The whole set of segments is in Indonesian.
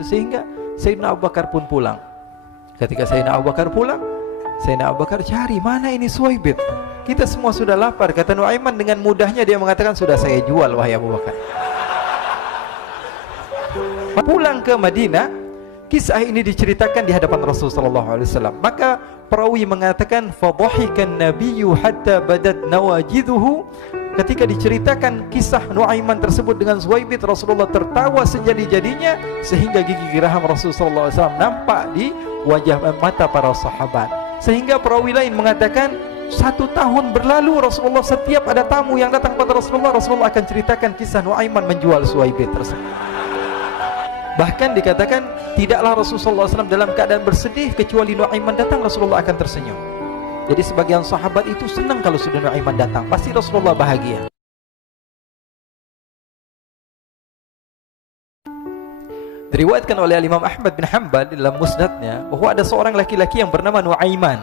Sehingga Sayyidina Abu Bakar pun pulang. Ketika Sayyidina Abu Bakar pulang, Sayyidina Abu Bakar cari, mana ini Suwaibit? Kita semua sudah lapar. Kata Nuaiman dengan mudahnya dia mengatakan, sudah saya jual wahai Abu Bakar. Pulang ke Madinah, kisah ini diceritakan di hadapan Rasulullah SAW. Maka perawi mengatakan, fadhahikan nabiyyu hatta badat nawajiduhu. Ketika diceritakan kisah Nuaiman tersebut dengan Suwaibit, Rasulullah tertawa sejadi-jadinya sehingga gigi geraham Rasulullah SAW nampak di wajah mata para sahabat. Sehingga perawi lain mengatakan 1 tahun berlalu Rasulullah setiap ada tamu yang datang pada Rasulullah, Rasulullah akan ceritakan kisah Nuaiman menjual Suwaibit tersebut. Bahkan dikatakan tidaklah Rasulullah SAW dalam keadaan bersedih kecuali Nuaiman datang Rasulullah akan tersenyum. Jadi sebagian sahabat itu senang kalau sudah Nuaiman datang, pasti Rasulullah bahagia. Diriwayatkan oleh Imam Ahmad bin Hanbal dalam musnadnya bahwa ada seorang laki-laki yang bernama Nuaiman.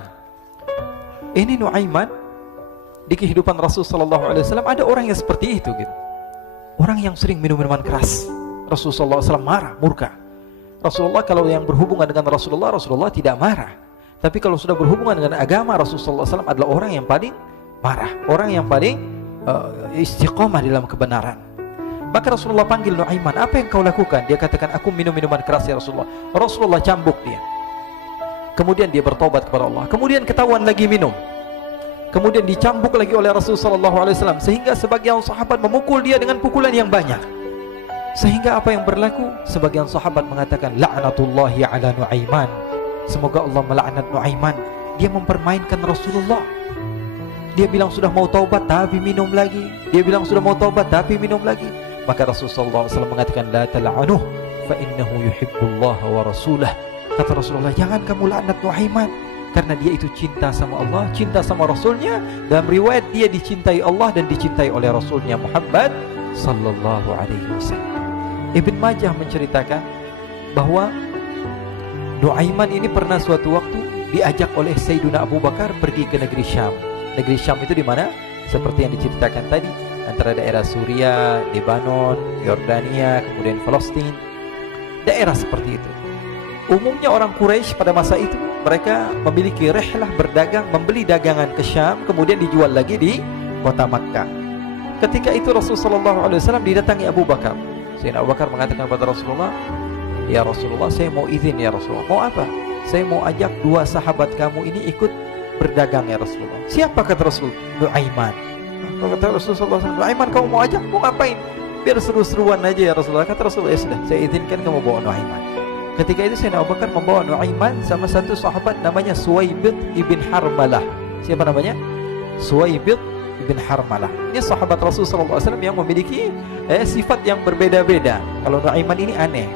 Ini Nuaiman di kehidupan Rasulullah SAW ada orang yang seperti itu gitu. Orang yang sering minum minuman keras. Rasulullah SAW marah, murka. Rasulullah kalau yang berhubungan dengan Rasulullah tidak marah. Tapi kalau sudah berhubungan dengan agama, Rasulullah SAW adalah orang yang paling marah, orang yang paling istiqomah dalam kebenaran. Maka Rasulullah panggil Nuaiman, apa yang kau lakukan? Dia katakan, aku minum minuman keras ya Rasulullah. Rasulullah cambuk dia. Kemudian dia bertobat kepada Allah. Kemudian ketahuan lagi minum. Kemudian dicambuk lagi oleh Rasulullah SAW. Sehingga sebagian sahabat memukul dia dengan pukulan yang banyak. Sehingga apa yang berlaku? Sebagian sahabat mengatakan, la'natullahi ala Nuaiman. Semoga Allah melaknat Nuaiman. Dia mempermainkan Rasulullah. Dia bilang sudah mau taubat tapi minum lagi. Dia bilang sudah mau taubat tapi minum lagi. Maka Rasulullah SAW mengatakan, la tal'anuh fa innahu yuhibbullaha wa rasulah. Kata Rasulullah, jangan kamu laknat Nuaiman, karena dia itu cinta sama Allah, cinta sama Rasulnya. Dalam riwayat dia dicintai Allah dan dicintai oleh Rasulnya Muhammad sallallahu alaihi wasallam. Ibn Majah menceritakan bahwa Nuaiman ini pernah suatu waktu diajak oleh Sayyidina Abu Bakar pergi ke negeri Syam. Negeri Syam itu di mana? Seperti yang diceritakan tadi, antara daerah Suriah, Lebanon, Yordania, kemudian Palestina. Daerah seperti itu. Umumnya orang Quraisy pada masa itu mereka memiliki rihlah berdagang, membeli dagangan ke Syam, kemudian dijual lagi di kota Makkah. Ketika itu Rasulullah SAW didatangi Abu Bakar. Sayyidina Abu Bakar mengatakan kepada Rasulullah, ya Rasulullah, saya mau izin ya Rasulullah. Mau apa? Saya mau ajak 2 sahabat kamu ini ikut berdagang ya Rasulullah. Siapa kata Rasul? Nuaiman. Kata Rasulullah, Nuaiman kamu mau ajak? Mau ngapain? Biar seru-seruan aja ya Rasulullah. Kata Rasulullah, ya sudah, saya izinkan kamu bawa Nuaiman. Ketika itu Sayyidina Abu Bakar membawa Nuaiman sama satu sahabat namanya Suwaibit ibn Harmalah. Siapa namanya? Suwaibit ibn Harmalah. Ini sahabat Rasulullah SAW yang memiliki sifat yang berbeda-beda. Kalau Nuaiman ini aneh.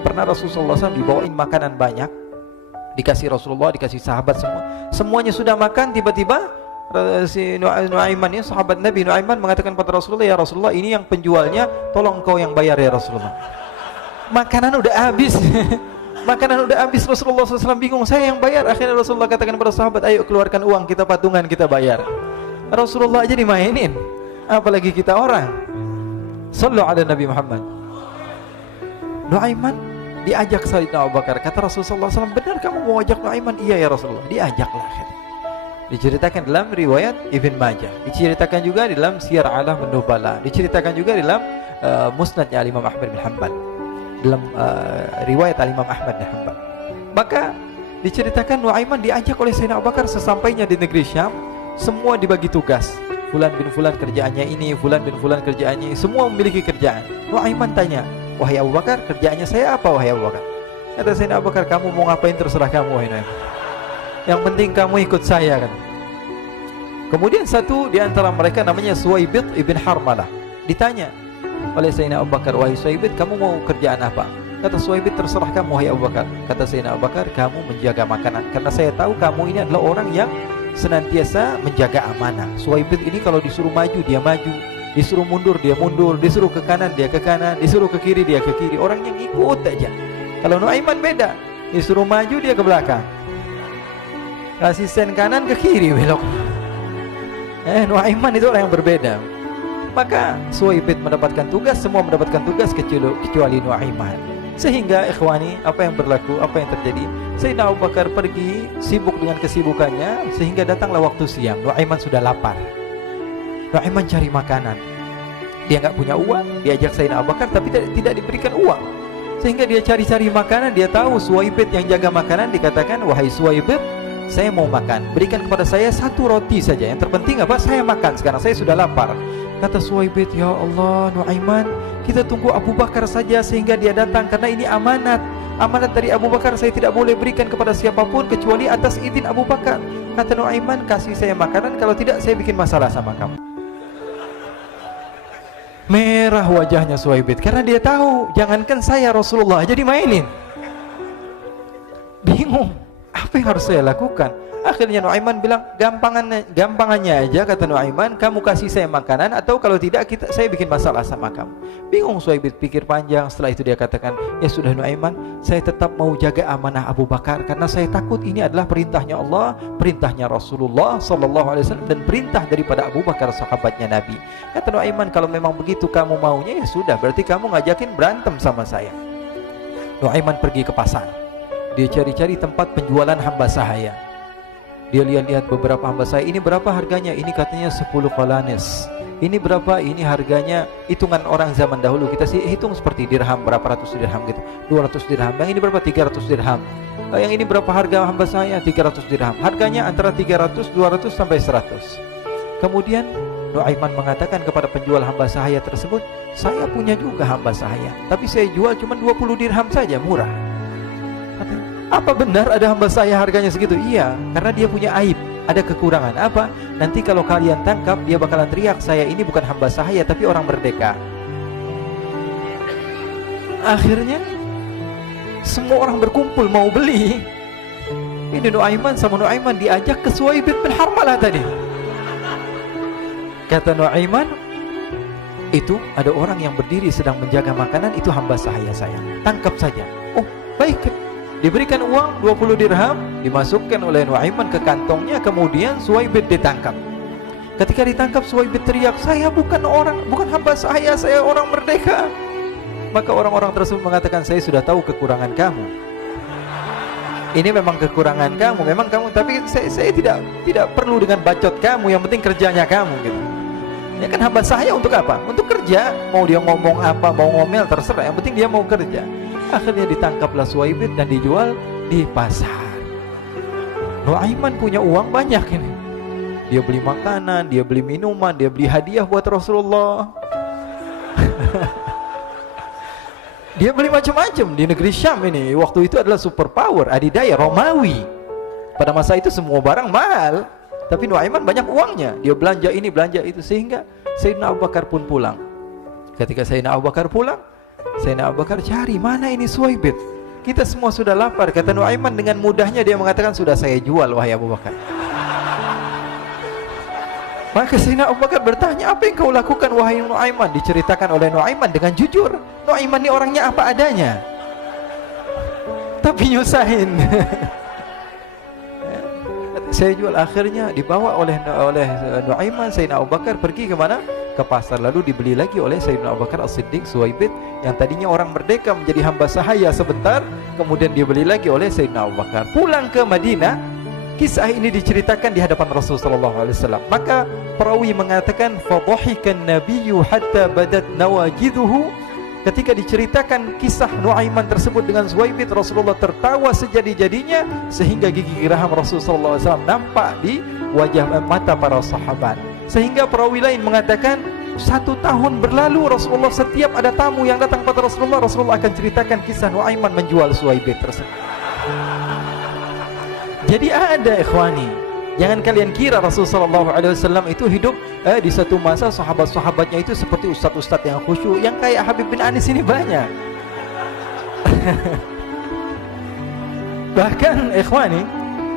Pernah Rasulullah SAW dibawain makanan banyak, dikasih Rasulullah, dikasih sahabat semua. Semuanya sudah makan, tiba-tiba si Nuaiman ini, sahabat Nabi Nuaiman mengatakan kepada Rasulullah, ya Rasulullah, ini yang penjualnya, tolong kau yang bayar ya Rasulullah. Makanan udah habis. Makanan udah habis, Rasulullah SAW bingung, saya yang bayar. Akhirnya Rasulullah katakan kepada sahabat, ayo keluarkan uang, kita patungan, kita bayar. Rasulullah aja dimainin, apalagi kita orang. Sallu ala Nabi Muhammad. Nuaiman diajak Sayyidina Abu Bakar. Kata Rasulullah SAW, benar kamu mau ajak Nuaiman? Iya ya Rasulullah. Diajaklah. Diceritakan dalam riwayat Ibn Majah, diceritakan juga di dalam Siyar A'lam An-Nubala, diceritakan juga di dalam musnadnya Imam Ahmad bin Hanbal, dalam riwayat Imam Ahmad bin Hanbal. Maka diceritakan Nuaiman diajak oleh Sayyidina Abu Bakar. Sesampainya di negeri Syam, semua dibagi tugas. Fulan bin Fulan kerjaannya ini, Fulan bin Fulan kerjaannya ini, semua memiliki kerjaan. Nuaiman tanya, wahai Abu Bakar, kerjaannya saya apa wahai Abu Bakar? Kata Sayyidina Abu Bakar, kamu mau ngapain terserah kamu wahai Nuaiman. Yang penting kamu ikut saya kan. Kemudian satu di antara mereka namanya Suwaibit ibn Harmalah. Ditanya oleh Sayyidina Abu Bakar, wahai Suwaibit, kamu mau kerjaan apa? Kata Suwaibit, terserah kamu wahai Abu Bakar. Kata Sayyidina Abu Bakar, kamu menjaga makanan, karena saya tahu kamu ini adalah orang yang senantiasa menjaga amanah. Suwaibit ini kalau disuruh maju dia maju, disuruh mundur dia mundur, disuruh ke kanan dia ke kanan, disuruh ke kiri dia ke kiri. Orang yang ikut aja. Kalau Nuaiman beda, disuruh maju dia ke belakang, kasih sen kanan ke kiri belok. Nuaiman itu orang yang berbeda. Maka Suwaibit mendapatkan tugas, semua mendapatkan tugas kecuali Nuaiman. Sehingga ikhwani, apa yang berlaku, apa yang terjadi, Sayyidina Abu Bakar pergi sibuk dengan kesibukannya, sehingga datanglah waktu siang. Nuaiman sudah lapar. Nuaiman cari makanan. Dia nggak punya uang, diajak Sayyidina Abu Bakar tapi tidak diberikan uang. Sehingga dia cari-cari makanan. Dia tahu Suwaibit yang jaga makanan, dikatakan, wahai Suwaibit, saya mau makan, berikan kepada saya 1 roti saja. Yang terpenting apa? Saya makan sekarang, saya sudah lapar. Kata Suwaibit, ya Allah Nuaiman, kita tunggu Abu Bakar saja sehingga dia datang, karena ini amanat. Amanat dari Abu Bakar, saya tidak boleh berikan kepada siapapun kecuali atas izin Abu Bakar. Kata Nuaiman, kasih saya makanan, kalau tidak saya bikin masalah sama kamu. Merah wajahnya Suwaibit, karena dia tahu, jangankan saya, Rasulullah aja dimainin. Bingung, apa yang harus saya lakukan? Akhirnya Nuaiman bilang, gampangannya aja, kata Nuaiman, kamu kasih saya makanan, atau kalau tidak saya bikin masalah sama kamu. Bingung Suwaibit, pikir panjang. Setelah itu dia katakan, ya sudah Nuaiman, saya tetap mau jaga amanah Abu Bakar, karena saya takut ini adalah perintahnya Allah, perintahnya Rasulullah SAW, dan perintah daripada Abu Bakar, sahabatnya Nabi. Kata Nuaiman, kalau memang begitu kamu maunya, ya sudah, berarti kamu ngajakin berantem sama saya. Nuaiman pergi ke pasar. Dia cari-cari tempat penjualan hamba sahaya. Dia lihat-lihat beberapa hamba sahaya. Ini berapa harganya? Ini katanya 10 qalanis. Ini berapa? Ini harganya, hitungan orang zaman dahulu, kita sih hitung seperti dirham, berapa ratus dirham gitu, 200 dirham. Yang ini berapa? 300 dirham. Yang ini berapa harga hamba sahaya? 300 dirham. Harganya antara 300, 200 sampai 100. Kemudian Nuaiman mengatakan kepada penjual hamba sahaya tersebut, saya punya juga hamba sahaya, tapi saya jual cuma 20 dirham saja, murah. Apa benar ada hamba saya harganya segitu? Iya, karena dia punya aib, ada kekurangan. Apa? Nanti kalau kalian tangkap, dia bakalan teriak, saya ini bukan hamba sahaya tapi orang merdeka. Akhirnya semua orang berkumpul mau beli. Ini Nuaiman sama Nuaiman diajak ke Suwaibit bin Harmalah tadi. Kata Nuaiman, itu ada orang yang berdiri sedang menjaga makanan, itu hamba sahaya saya, tangkap saja. Oh baik. Diberikan uang 20 dirham, dimasukkan oleh Nuaiman ke kantongnya, kemudian Suwaibit ditangkap. Ketika ditangkap, Suwaibit teriak, saya bukan hamba saya orang merdeka. Maka orang-orang tersebut mengatakan, saya sudah tahu kekurangan kamu. Ini memang kekurangan kamu, memang kamu, tapi saya tidak perlu dengan bacot kamu, yang penting kerjanya kamu gitu. Ya kan hamba saya untuk apa? Untuk kerja. Mau dia ngomong apa, mau ngomel, terserah, yang penting dia mau kerja. Akhirnya ditangkaplah Suwaibit dan dijual di pasar. Nuaiman punya uang banyak ini. Dia beli makanan, dia beli minuman, dia beli hadiah buat Rasulullah. Dia beli macam-macam di negeri Syam ini. Waktu itu adalah superpower, adidaya Romawi. Pada masa itu semua barang mahal, tapi Nuaiman banyak uangnya. Dia belanja ini, belanja itu, sehingga Sayyidina Abu Bakar pun pulang. Ketika Sayyidina Abu Bakar pulang, Sayyidina Abu Bakar cari, mana ini Suwaibit? Kita semua sudah lapar. Kata Nuaiman dengan mudahnya dia mengatakan, sudah saya jual wahai Abu Bakar. Maka Sayyidina Abu Bakar bertanya, apa yang kau lakukan wahai Nuaiman? Diceritakan oleh Nuaiman dengan jujur. Nuaiman ini orangnya apa adanya, tapi nyusahin. Saya jual. Akhirnya dibawa oleh Nuaiman, Sayyidina Abu Bakar pergi ke mana? Ke pasar. Lalu dibeli lagi oleh Sayyidina Abu Bakar As-Siddiq, Suwaibit yang tadinya orang merdeka menjadi hamba sahaya sebentar, kemudian dibeli lagi oleh Sayyidina Abu Bakar. Pulang ke Madinah, kisah ini diceritakan di hadapan Rasulullah SAW. Maka perawi mengatakan, fadhahikan nabiyyu hatta badat nawajiduhu. Ketika diceritakan kisah Nuaiman tersebut dengan Suwaibit, Rasulullah tertawa sejadi-jadinya sehingga gigi geraham Rasulullah SAW nampak di wajah mata para sahabat. Sehingga perawi lain mengatakan, 1 tahun berlalu Rasulullah, setiap ada tamu yang datang pada Rasulullah akan ceritakan kisah Nuaiman menjual Suwaibit tersebut. Jadi ada ikhwani, jangan kalian kira Rasulullah SAW itu hidup di satu masa sahabat-sahabatnya itu seperti ustadz-ustadz yang khusyuk, yang kayak Habib bin Anis ini banyak. Bahkan ikhwani,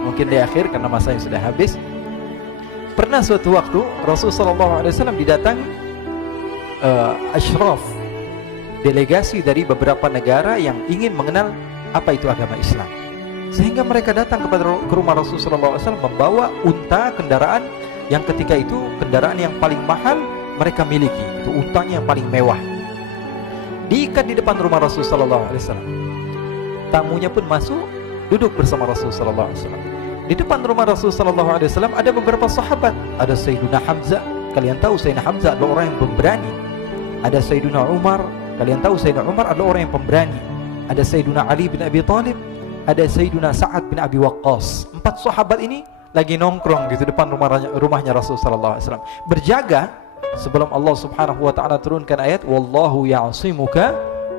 mungkin di akhir karena masanya sudah habis, pernah suatu waktu Rasulullah SAW didatangi asyraf, delegasi dari beberapa negara yang ingin mengenal apa itu agama Islam. Sehingga mereka datang ke rumah Rasulullah SAW membawa unta, kendaraan yang ketika itu kendaraan yang paling mahal mereka miliki, itu untanya yang paling mewah. Diikat di depan rumah Rasulullah SAW. tamunya pun masuk, duduk bersama Rasul sallallahu alaihi wasallam. Di depan rumah Rasul sallallahu alaihi wasallam ada beberapa sahabat. Ada Sayyidina Hamzah. Kalian tahu Sayyidina Hamzah adalah orang yang pemberani. Ada Sayyidina Umar. Kalian tahu Sayyidina Umar adalah orang yang pemberani. Ada Sayyidina Ali bin Abi Thalib. Ada Sayyidina Sa'ad bin Abi Waqqas. 4 sahabat ini lagi nongkrong gitu depan rumahnya Rasul sallallahu alaihi wasallam, berjaga sebelum Allah Subhanahu wa taala turunkan ayat wallahu ya'simuka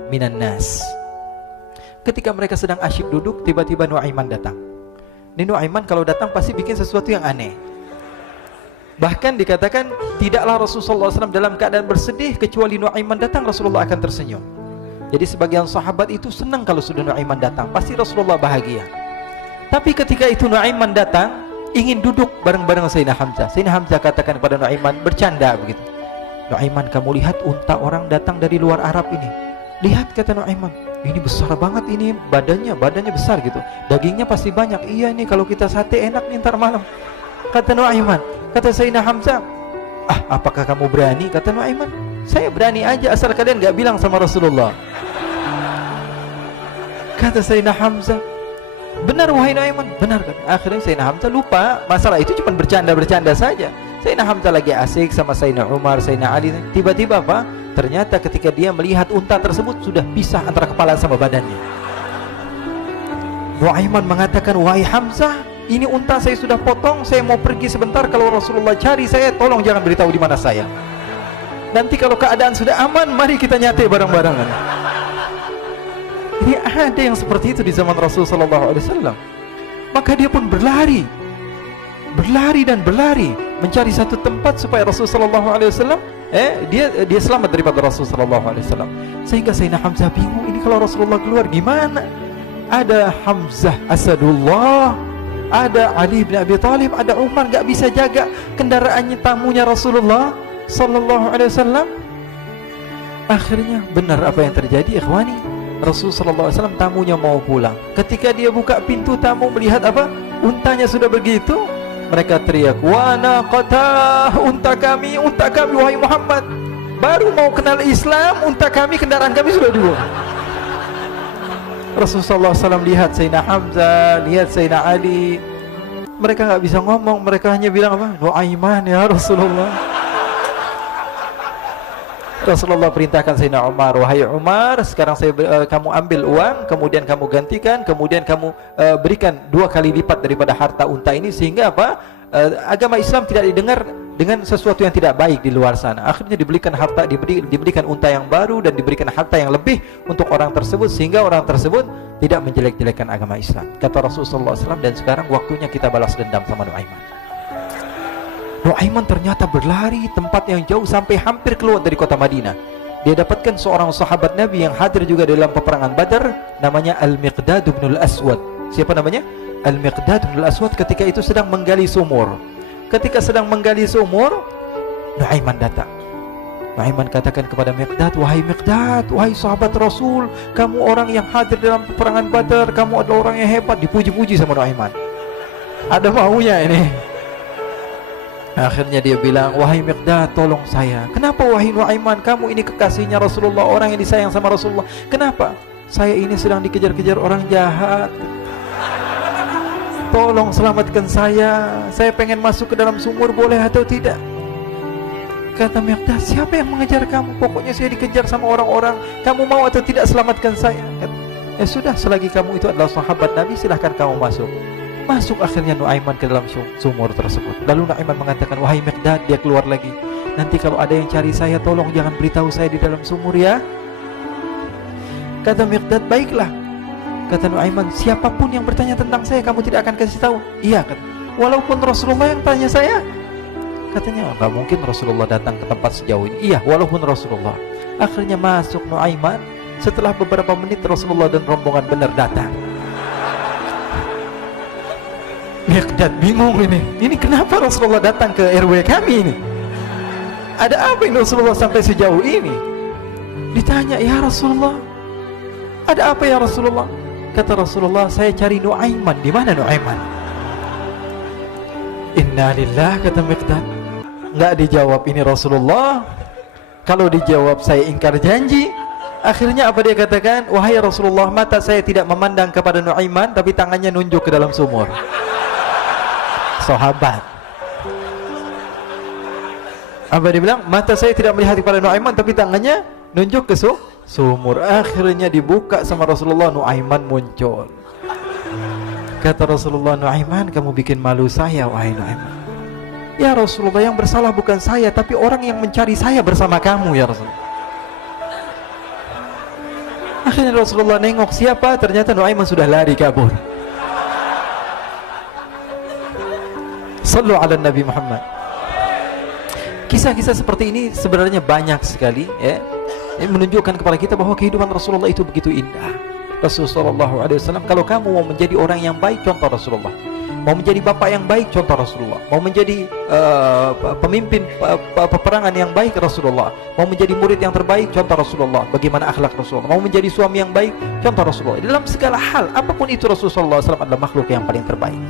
minan nas. Ketika mereka sedang asyik duduk, tiba-tiba Nuaiman datang. Ini Nuaiman kalau datang pasti bikin sesuatu yang aneh. Bahkan dikatakan tidaklah Rasulullah SAW dalam keadaan bersedih, kecuali Nuaiman datang Rasulullah akan tersenyum. Jadi sebagian sahabat itu senang kalau sudah Nuaiman datang, pasti Rasulullah bahagia. Tapi ketika itu Nuaiman datang, ingin duduk bareng-bareng Sayyidina Hamzah. Sayyidina Hamzah katakan kepada Nuaiman, bercanda begitu. Nuaiman, kamu lihat unta orang datang dari luar Arab ini. Lihat, kata Nuaiman, ini besar banget, ini badannya besar gitu. Dagingnya pasti banyak. Iya, ini kalau kita sate enak nih ntar malam. Kata Nuaiman. Kata Sayyidina Hamzah, apakah kamu berani? Kata Nuaiman, saya berani aja asal kalian gak bilang sama Rasulullah. Kata Sayyidina Hamzah, benar wahai Nuaiman, benar kan? Akhirnya Sayyidina Hamzah lupa masalah itu, cuma bercanda-bercanda saja. Sayyidina Hamzah lagi asik sama Sayyidina Umar, Sayyidina Ali. Tiba-tiba apa? Ternyata ketika dia melihat unta tersebut sudah pisah antara kepala sama badannya. Nuaiman mengatakan, wahai Hamzah, ini unta saya sudah potong, saya mau pergi sebentar. Kalau Rasulullah cari saya, tolong jangan beritahu di mana saya. Nanti kalau keadaan sudah aman, mari kita nyate bareng-barengan. Jadi ada yang seperti itu di zaman Rasul sallallahu alaihi wasallam. Maka dia pun berlari dan berlari mencari satu tempat supaya Rasul sallallahu alaihi wasallam dia selamat daripada Rasul sallallahu alaihi wasallam. Sehingga Sayyidina Hamzah bingung, ini kalau Rasulullah keluar gimana? Ada Hamzah Asadullah, ada Ali bin Abi Thalib, ada Umar, gak bisa jaga kendaraannya tamunya Rasulullah sallallahu alaihi wasallam. Akhirnya benar apa yang terjadi, ikhwani. Rasul sallallahu alaihi wasallam tamunya mau pulang. Ketika dia buka pintu, tamu melihat apa? Untanya sudah begitu. Mereka teriak, "Wa naqata, unta kami wahai Muhammad. Baru mau kenal Islam, unta kami, kendaraan kami sudah dibawa." Rasul sallallahu alaihi wasallam lihat Sayyidina Hamzah, lihat Sayyidina Ali. Mereka enggak bisa ngomong, mereka hanya bilang apa? Nuaiman ya Rasulullah. Rasulullah perintahkan Sayyidina Umar, wahai Umar, sekarang kamu ambil uang, kemudian kamu gantikan, kemudian kamu berikan 2 kali lipat daripada harta unta ini, sehingga apa? Agama Islam tidak didengar dengan sesuatu yang tidak baik di luar sana. Akhirnya diberikan harta, diberikan unta yang baru dan diberikan harta yang lebih untuk orang tersebut, sehingga orang tersebut tidak menjelek-jelekan agama Islam. Kata Rasulullah SAW, dan sekarang waktunya kita balas dendam sama Nuaiman. Nuaiman ternyata berlari tempat yang jauh sampai hampir keluar dari kota Madinah. Dia dapatkan seorang sahabat Nabi yang hadir juga dalam peperangan Badar, namanya Al-Miqdad bin Al-Aswad. Siapa namanya? Al-Miqdad bin Al-Aswad ketika itu sedang menggali sumur. Ketika sedang menggali sumur, Nuaiman datang. Nuaiman katakan kepada Miqdad, wahai Miqdad, wahai sahabat Rasul, kamu orang yang hadir dalam peperangan Badar, kamu adalah orang yang hebat. Dipuji-puji sama Nuaiman. Ada maunya ini. Akhirnya dia bilang, wahai Miqdad, tolong saya. Kenapa wahai Nuaiman? Kamu ini kekasihnya Rasulullah, orang yang disayang sama Rasulullah. Kenapa? Saya ini sedang dikejar-kejar orang jahat. Tolong selamatkan saya. Saya pengen masuk ke dalam sumur, boleh atau tidak? Kata Miqdad, siapa yang mengejar kamu? Pokoknya saya dikejar sama orang-orang. Kamu mau atau tidak selamatkan saya? Ya sudah, selagi kamu itu adalah sahabat Nabi, silahkan kamu masuk. Masuk akhirnya Nuaiman ke dalam sumur tersebut. Lalu Nuaiman mengatakan, wahai Miqdad, dia keluar lagi. Nanti kalau ada yang cari saya, tolong jangan beritahu saya di dalam sumur ya. Kata Miqdad, baiklah. Kata Nuaiman, siapapun yang bertanya tentang saya, kamu tidak akan kasih tahu. Iya, kata. Walaupun Rasulullah yang tanya saya. Katanya, enggak mungkin Rasulullah datang ke tempat sejauh ini. Iya, walaupun Rasulullah. Akhirnya masuk Nuaiman. Setelah beberapa menit, Rasulullah dan rombongan benar datang. Miqdad bingung ini. Ini kenapa Rasulullah datang ke RW kami ini? Ada apa ini Rasulullah sampai sejauh ini? Ditanya, ya Rasulullah, ada apa ya Rasulullah? Kata Rasulullah, saya cari Nuaiman. Di mana Nuaiman? Innalillah, kata Miqdad. Enggak dijawab ini Rasulullah. Kalau dijawab saya ingkar janji. Akhirnya apa dia katakan? Wahai Rasulullah, mata saya tidak memandang kepada Nuaiman, tapi tangannya nunjuk ke dalam sumur. Sahabat. Apa dia bilang? Mata saya tidak melihat kepada Nuaiman, tapi tangannya nunjuk ke sumur. Akhirnya dibuka sama Rasulullah, Nuaiman muncul. Kata Rasulullah, Nuaiman, kamu bikin malu saya, wahai Nuaiman. Ya Rasulullah, yang bersalah bukan saya, tapi orang yang mencari saya bersama kamu, ya Rasulullah. Akhirnya Rasulullah nengok, siapa? Ternyata Nuaiman sudah lari kabur. Sallu ala Nabi Muhammad. Kisah-kisah seperti ini sebenarnya banyak sekali, ya. Ini menunjukkan kepada kita bahwa kehidupan Rasulullah itu begitu indah. Rasulullah SAW, kalau kamu mau menjadi orang yang baik, contoh Rasulullah. Mau menjadi bapak yang baik, contoh Rasulullah. Mau menjadi pemimpin peperangan yang baik, Rasulullah. Mau menjadi murid yang terbaik, contoh Rasulullah. Bagaimana akhlak Rasulullah. Mau menjadi suami yang baik, contoh Rasulullah. Dalam segala hal, apapun itu, Rasulullah SAW adalah makhluk yang paling terbaik.